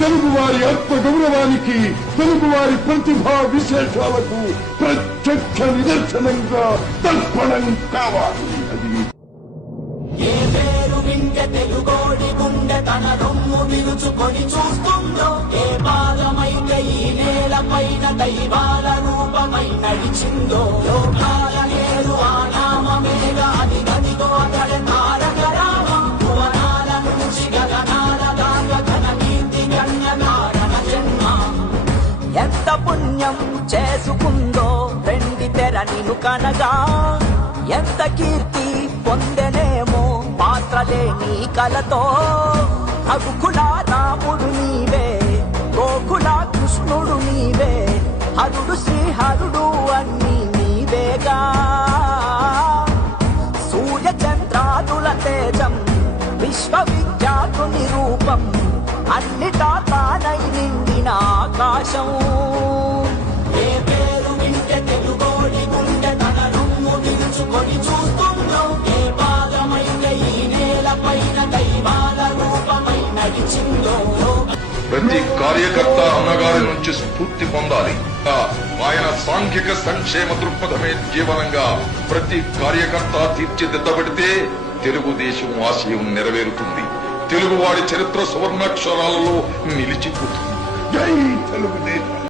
తెలుగువారి ఆత్మ గౌరవానికి, తెలుగువారి ప్రతిభా విశేషాలకు ప్రత్యక్ష నిదర్శనంగా తర్పణం కావాలి. అది ఏ పేరు వింటే తెలుగోడి గుండె తన రొమ్ము విరుచుకొని చూస్తుందో, ఏ పాదమైతే ఈ నేల పైన దైవాల రూపమై నడిచిందో, లోకాల నేరు ఆ నామమేగా అది గదిగో అతడ తారక రామం. భువనాల నుంచి గగనాల దాకా ఘన కీర్తి గణ్య కారణ జన్మ. ఎంత పుణ్యం చేసుకుందో వెండి తెర నిన్ను కనగా, ఎంత కీర్తి పొందెనేమో పాత్రలే నీ కలతో. రఘుకుల రాముడు నీవే, గోకుల కృష్ణుడు నీవే, హరుడు శ్రీహరుడు అన్నీ నీవేగా. సూర్య చంద్రాదుల తేజం, విశ్వవిఖ్యాతుని రూపం, అన్నిటా తానై నిండిన ఆకాశం. ఏ పేరు వింటే తెలుగోడి గుండె తన రొమ్ము విరుచుకొని చూస్తుందో, ఏ పాదమైతే ఈ నేల పైన దైవాల రూపమై నడిచిందో. ప్రతి కార్యకర్త అన్నగారి నుంచి స్ఫూర్తి పొందాలి. ఆయన సాంఘిక సంక్షేమ దృక్పథమే జీవనంగా ప్రతి కార్యకర్త తీర్చిదిద్దబడితే తెలుగుదేశం ఆశయం నెరవేరుతుంది. తెలుగువాడి చరిత్ర సువర్ణాక్షరాలలో నిలిచిపోతుంది. జై తెలుగుదేశం.